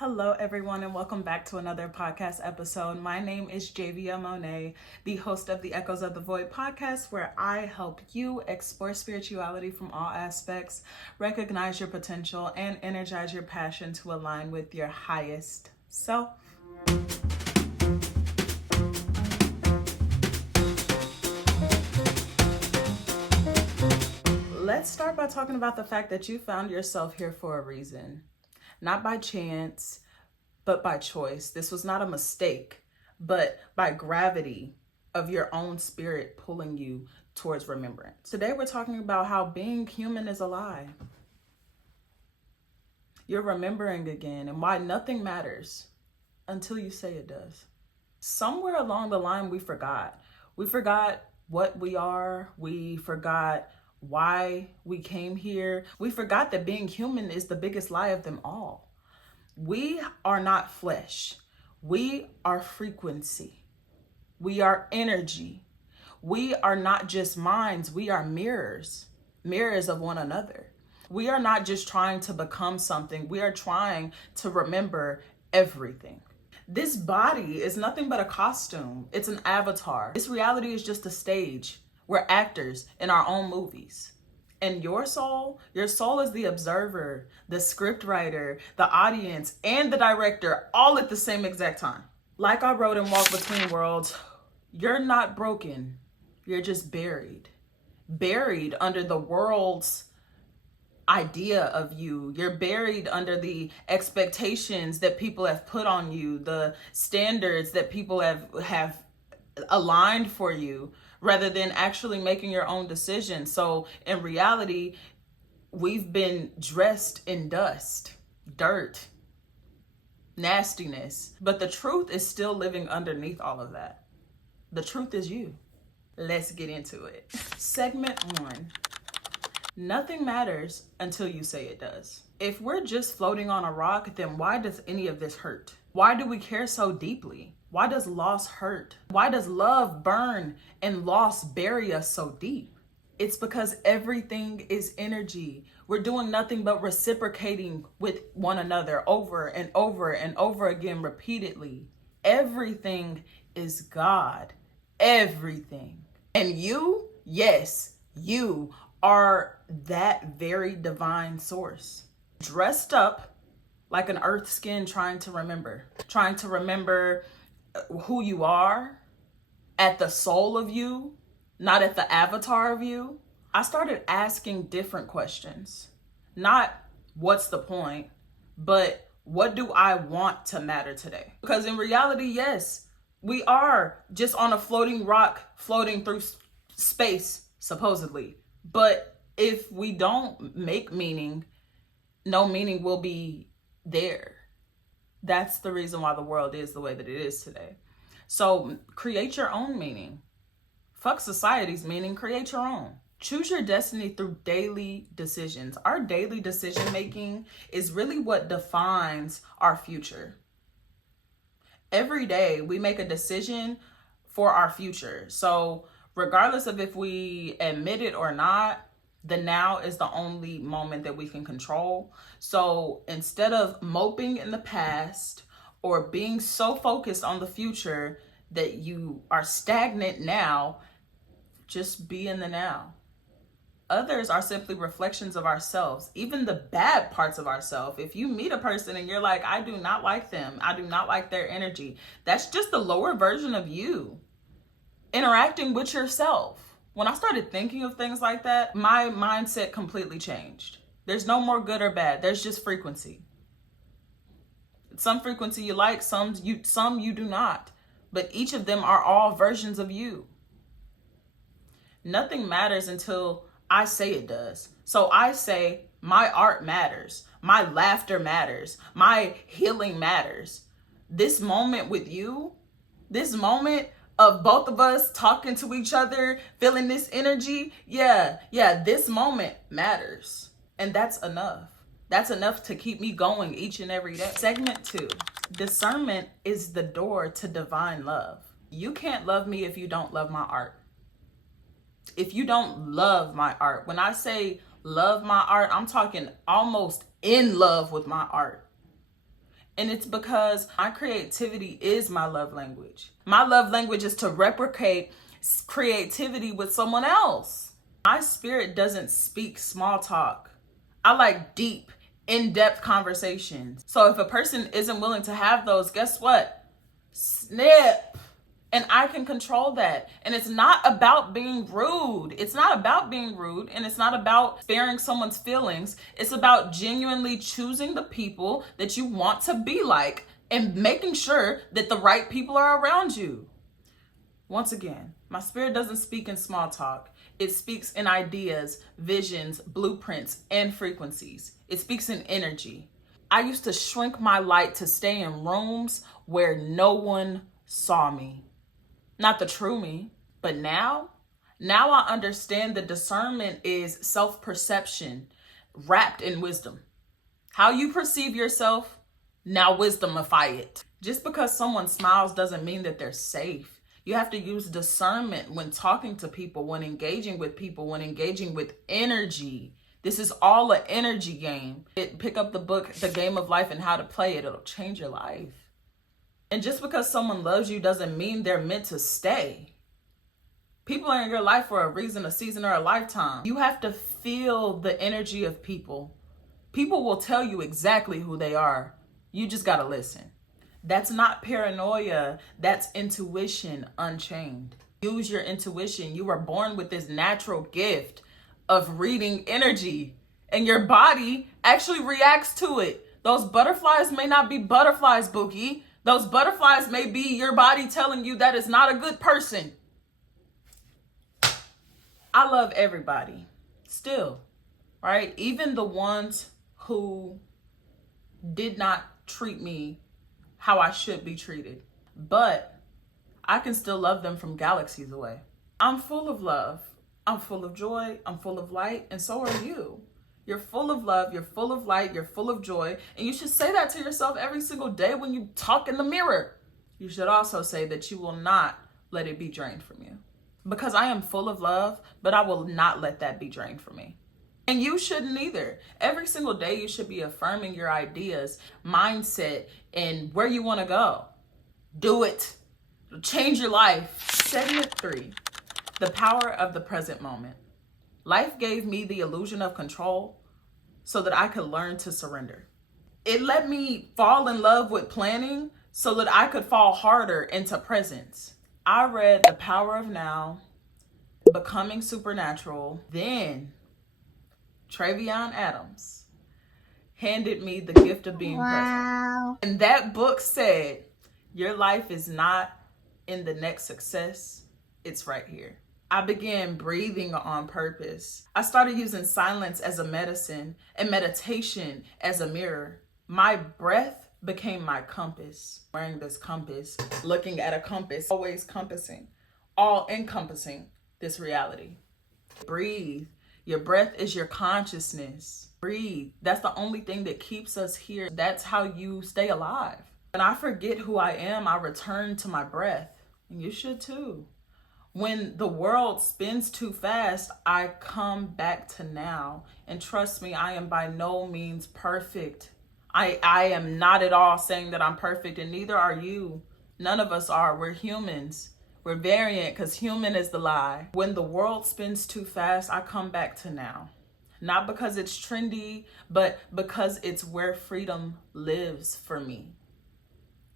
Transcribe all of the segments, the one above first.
Hello, everyone, and welcome back to another podcast episode. My name is Javia Monet, the host of the Echoes of the Void podcast, where I help you explore spirituality from all aspects, recognize your potential, and energize your passion to align with your highest self. Let's start by talking about the fact that you found yourself here for a reason. Not by chance, but by choice. This was not a mistake, but by gravity of your own spirit pulling you towards remembrance. Today we're talking about how being human is a lie. You're remembering again and why nothing matters until you say it does. Somewhere along the line we forgot. We forgot what we are. We forgot why we came here. We forgot that being human is the biggest lie of them all. We are not flesh. We are frequency. We are energy. We are not just minds. We are mirrors of one another. We are not just trying to become something. We are trying to remember everything. This body is nothing but a costume. It's an avatar. This reality is just a stage. We're actors in our own movies. And your soul is the observer, the script writer, the audience, and the director all at the same exact time. Like I wrote in Walk Between Worlds, you're not broken. You're just buried. Buried under the world's idea of you. You're buried under the expectations that people have put on you, the standards that people have aligned for you, rather than actually making your own decisions. So in reality, we've been dressed in dust, dirt, nastiness, but the truth is still living underneath all of that. The truth is you. Let's get into it. Segment 1. Nothing matters until you say it does. If we're just floating on a rock, then why does any of this hurt? Why do we care so deeply? Why does loss hurt? Why does love burn and loss bury us so deep? It's because everything is energy. We're doing nothing but reciprocating with one another over and over and over again repeatedly. Everything is God. Everything. And you, yes, you are that very divine source. Dressed up like an earth skin trying to remember who you are, at the soul of you, not at the avatar of you. I started asking different questions. Not what's the point, but what do I want to matter today? Because in reality, yes, we are just on a floating rock, floating through space, supposedly. But if we don't make meaning, no meaning will be there. That's the reason why the world is the way that it is today. So create your own meaning. Fuck society's meaning, create your own. Choose your destiny through daily decisions. Our daily decision making is really what defines our future. Every day we make a decision for our future. So regardless of if we admit it or not, the now is the only moment that we can control. So instead of moping in the past or being so focused on the future that you are stagnant now, just be in the now. Others are simply reflections of ourselves, even the bad parts of ourselves. If you meet a person and you're like, I do not like them, I do not like their energy, that's just the lower version of you interacting with yourself. When I started thinking of things like that, my mindset completely changed. There's no more good or bad. There's just frequency. Some frequency you like, some you do not. But each of them are all versions of you. Nothing matters until I say it does. So I say my art matters. My laughter matters. My healing matters. This moment with you, this moment of both of us talking to each other, feeling this energy, this moment matters. And that's enough. That's enough to keep me going each and every day. Segment 2, discernment is the door to divine love. You can't love me if you don't love my art. If you don't love my art, when I say love my art, I'm talking almost in love with my art. And it's because my creativity is my love language. My love language is to replicate creativity with someone else. My spirit doesn't speak small talk. I like deep, in-depth conversations. So if a person isn't willing to have those, guess what? Snip. And I can control that. And it's not about being rude. It's not about being rude. And it's not about sparing someone's feelings. It's about genuinely choosing the people that you want to be like and making sure that the right people are around you. Once again, my spirit doesn't speak in small talk. It speaks in ideas, visions, blueprints, and frequencies. It speaks in energy. I used to shrink my light to stay in rooms where no one saw me. Not the true me. But now I understand that discernment is self-perception wrapped in wisdom. How you perceive yourself, now wisdomify it. Just because someone smiles doesn't mean that they're safe. You have to use discernment when talking to people, when engaging with people, when engaging with energy. This is all an energy game. Pick up the book, The Game of Life, and How to Play it. It'll change your life. And just because someone loves you doesn't mean they're meant to stay. People are in your life for a reason, a season, or a lifetime. You have to feel the energy of people. People will tell you exactly who they are. You just got to listen. That's not paranoia. That's intuition unchained. Use your intuition. You were born with this natural gift of reading energy, and your body actually reacts to it. Those butterflies may not be butterflies, Bookie. Those butterflies may be your body telling you that it's not a good person. I love everybody still, right? Even the ones who did not treat me how I should be treated. But I can still love them from galaxies away. I'm full of love. I'm full of joy. I'm full of light. And so are you. You're full of love, you're full of light, you're full of joy. And you should say that to yourself every single day when you talk in the mirror. You should also say that you will not let it be drained from you. Because I am full of love, but I will not let that be drained from me. And you shouldn't either. Every single day you should be affirming your ideas, mindset, and where you want to go. Do it. Change your life. Segment 3, the power of the present moment. Life gave me the illusion of control so that I could learn to surrender. It let me fall in love with planning so that I could fall harder into presence. I read The Power of Now, Becoming Supernatural. Then Travion Adams handed me the gift of being present. And that book said, your life is not in the next success, it's right here. I began breathing on purpose. I started using silence as a medicine and meditation as a mirror. My breath became my compass. Wearing this compass, looking at a compass, always compassing, all encompassing this reality. Breathe. Your breath is your consciousness. Breathe. That's the only thing that keeps us here. That's how you stay alive. When I forget who I am, I return to my breath. And you should too. When the world spins too fast, I come back to now. And trust me, I am by no means perfect. I am not at all saying that I'm perfect, and neither are you. None of us are. We're humans. We're variant because human is the lie. When the world spins too fast, I come back to now. Not because it's trendy, but because it's where freedom lives for me.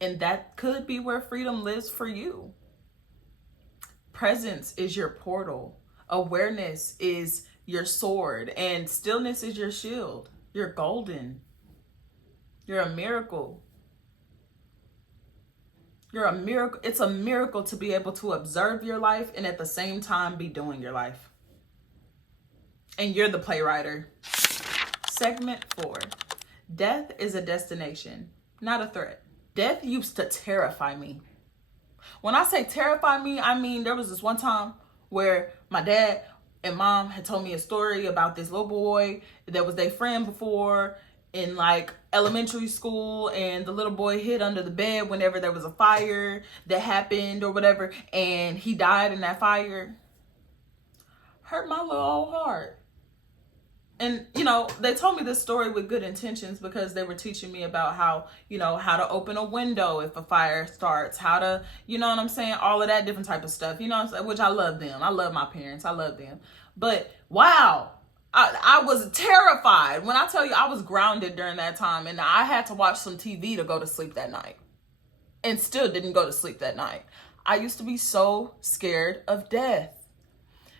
And that could be where freedom lives for you. Presence is your portal. Awareness is your sword. And stillness is your shield. You're golden. You're a miracle. You're a miracle. It's a miracle to be able to observe your life and at the same time be doing your life. And you're the playwright. Segment 4. Death is a destination, not a threat. Death used to terrify me. When I say terrify me, I mean there was this one time where my dad and mom had told me a story about this little boy that was their friend before in like elementary school, and the little boy hid under the bed whenever there was a fire that happened or whatever, and he died in that fire. Hurt my little old heart. And, you know, they told me this story with good intentions because they were teaching me about how, you know, how to open a window if a fire starts, how to, you know what I'm saying? All of that different type of stuff, you know what I'm saying? Which I love them. I love my parents. I love them. But wow, I was terrified. When I tell you I was grounded during that time, and I had to watch some TV to go to sleep that night, and still didn't go to sleep that night. I used to be so scared of death.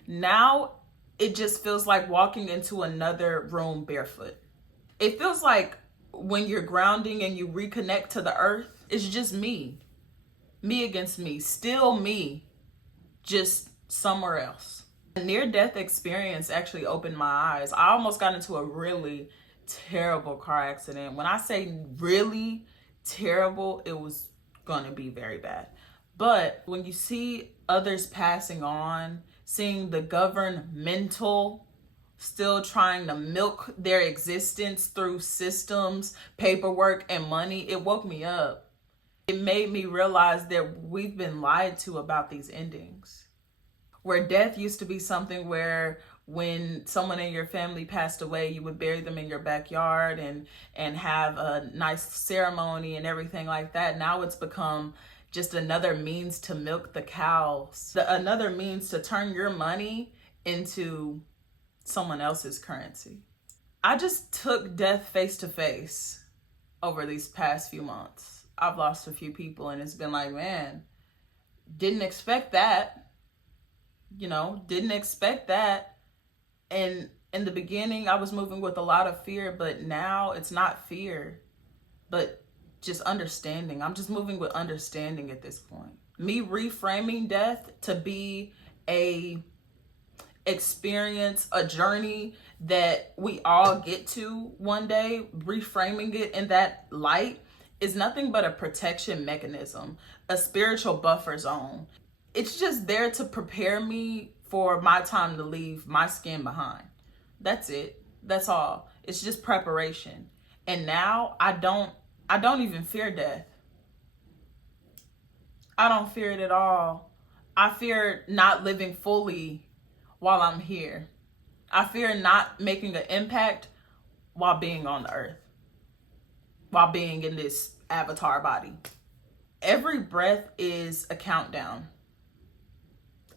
Now it just feels like walking into another room barefoot. It feels like when you're grounding and you reconnect to the earth, it's just me against me, still me, just somewhere else. A near-death experience actually opened my eyes. I almost got into a really terrible car accident. When I say really terrible, it was going to be very bad. But when you see others passing on, seeing the governmental still trying to milk their existence through systems, paperwork, and money, it woke me up. It made me realize that we've been lied to about these endings. Where death used to be something where when someone in your family passed away, you would bury them in your backyard and have a nice ceremony and everything like that. Now it's become just another means to milk the cows, another means to turn your money into someone else's currency. I just took death face to face over these past few months. I've lost a few people and it's been like, man, didn't expect that. You know, didn't expect that. And in the beginning, I was moving with a lot of fear, but now it's not fear, but just understanding. I'm just moving with understanding at this point. Me reframing death to be a experience, a journey that we all get to one day, reframing it in that light is nothing but a protection mechanism, a spiritual buffer zone. It's just there to prepare me for my time to leave my skin behind. That's it. That's all. It's just preparation. And now I don't even fear death. I don't fear it at all. I fear not living fully while I'm here. I fear not making an impact while being on the earth, while being in this avatar body. Every breath is a countdown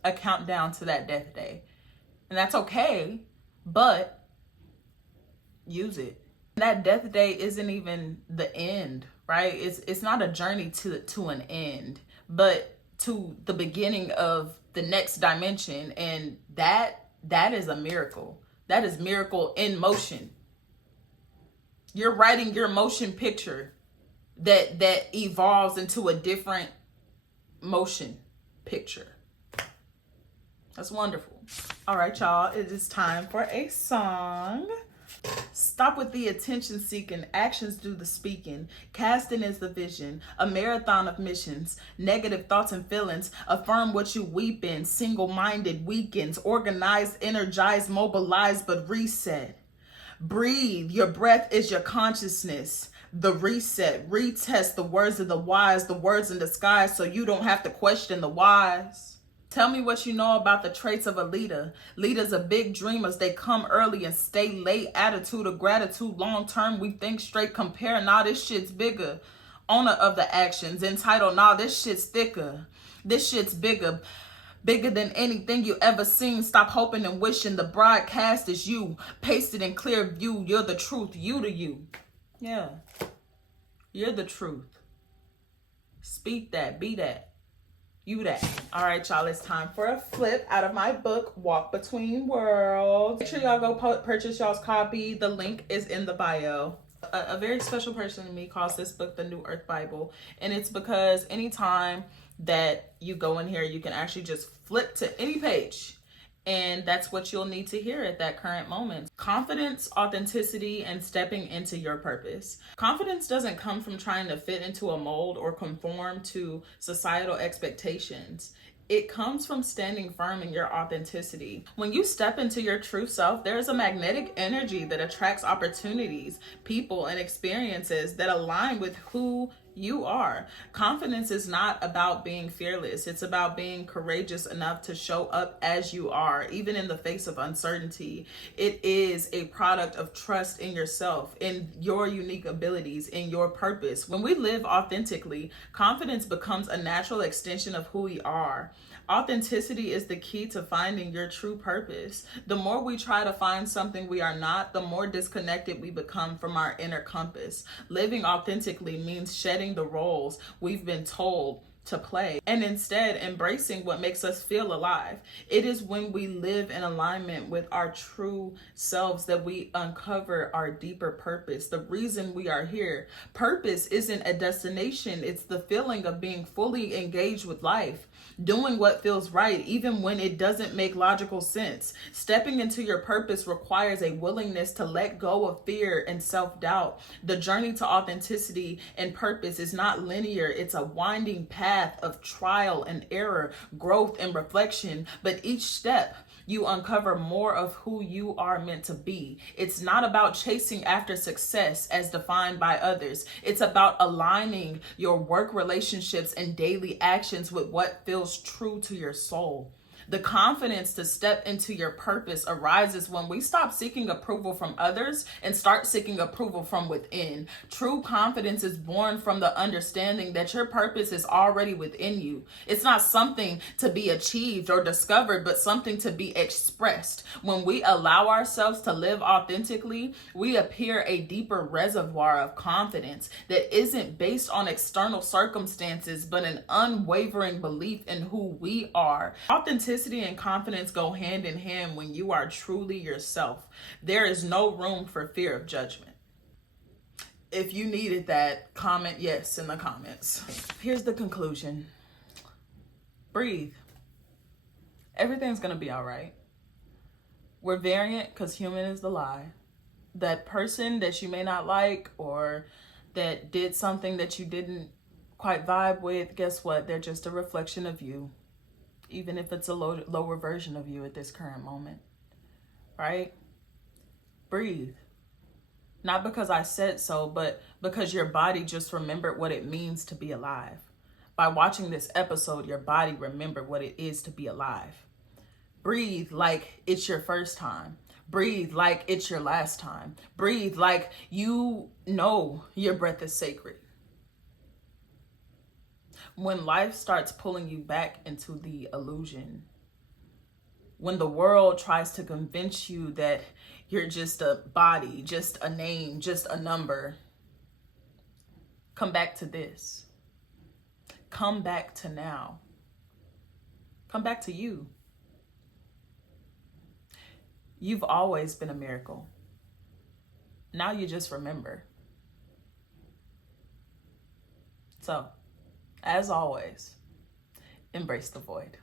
to that death day. And that's okay, but use it. That death day isn't even the end, right? It's not a journey to an end, but to the beginning of the next dimension. And that is a miracle. That is miracle in motion. You're writing your motion picture that evolves into a different motion picture. That's wonderful. All right, y'all, it is time for a song. Stop with the attention seeking, actions do the speaking. Casting is the vision, a marathon of missions. Negative thoughts and feelings, affirm what you weep in. Single-minded weakens, organized, energized, mobilized, but reset. Breathe, your breath is your consciousness. The reset, retest the words of the wise, the words in the sky, so you don't have to question the wise. Tell me what you know about the traits of a leader. Leaders are big dreamers. They come early and stay late. Attitude of gratitude. Long term, we think straight. Compare. Nah, this shit's bigger. Owner of the actions. Entitled. Nah, this shit's thicker. This shit's bigger. Bigger than anything you ever seen. Stop hoping and wishing. The broadcast is you. Pasted in clear view. You're the truth. You to you. Yeah. You're the truth. Speak that. Be that. You that. All right, y'all, it's time for a flip out of my book, Walk Between Worlds. Make sure y'all go purchase y'all's copy. The link is in the bio. A very special person to me calls this book the New Earth Bible. And it's because anytime that you go in here, you can actually just flip to any page. And that's what you'll need to hear at that current moment. Confidence, authenticity, and stepping into your purpose. Confidence doesn't come from trying to fit into a mold or conform to societal expectations. It comes from standing firm in your authenticity. When you step into your true self, there's a magnetic energy that attracts opportunities, people, and experiences that align with who You are. Confidence is not about being fearless. It's about being courageous enough to show up as you are, even in the face of uncertainty. It is a product of trust in yourself, in your unique abilities, in your purpose. When we live authentically, confidence becomes a natural extension of who we are. Authenticity is the key to finding your true purpose. The more we try to find something we are not, the more disconnected we become from our inner compass. Living authentically means shedding the roles we've been told to play and instead embracing what makes us feel alive. It is when we live in alignment with our true selves that we uncover our deeper purpose, the reason we are here. Purpose isn't a destination, it's the feeling of being fully engaged with life, doing what feels right even when it doesn't make logical sense. Stepping into your purpose requires a willingness to let go of fear and self-doubt. The journey to authenticity and purpose is not linear. It's a winding path of trial and error, growth and reflection, but each step you uncover more of who you are meant to be. It's not about chasing after success as defined by others. It's about aligning your work, relationships, and daily actions with what feels true to your soul. The confidence to step into your purpose arises when we stop seeking approval from others and start seeking approval from within. True confidence is born from the understanding that your purpose is already within you. It's not something to be achieved or discovered, but something to be expressed. When we allow ourselves to live authentically, we appear a deeper reservoir of confidence that isn't based on external circumstances, but an unwavering belief in who we are. Authenticity and confidence go hand in hand when you are truly yourself. There is no room for fear of judgment. If you needed that, comment yes in the comments. Here's the conclusion. Breathe. Everything's gonna be all right. We're variant because human is the lie. That person that you may not like or that did something that you didn't quite vibe with, guess what? They're just a reflection of you. Even if it's a lower version of you at this current moment, right? Breathe. Not because I said so, but because your body just remembered what it means to be alive. By watching this episode, your body remembered what it is to be alive. Breathe like it's your first time. Breathe like it's your last time. Breathe like you know your breath is sacred. When life starts pulling you back into the illusion, when the world tries to convince you that you're just a body, just a name, just a number, come back to this. Come back to now. Come back to you. You've always been a miracle. Now you just remember. So, as always, embrace the void.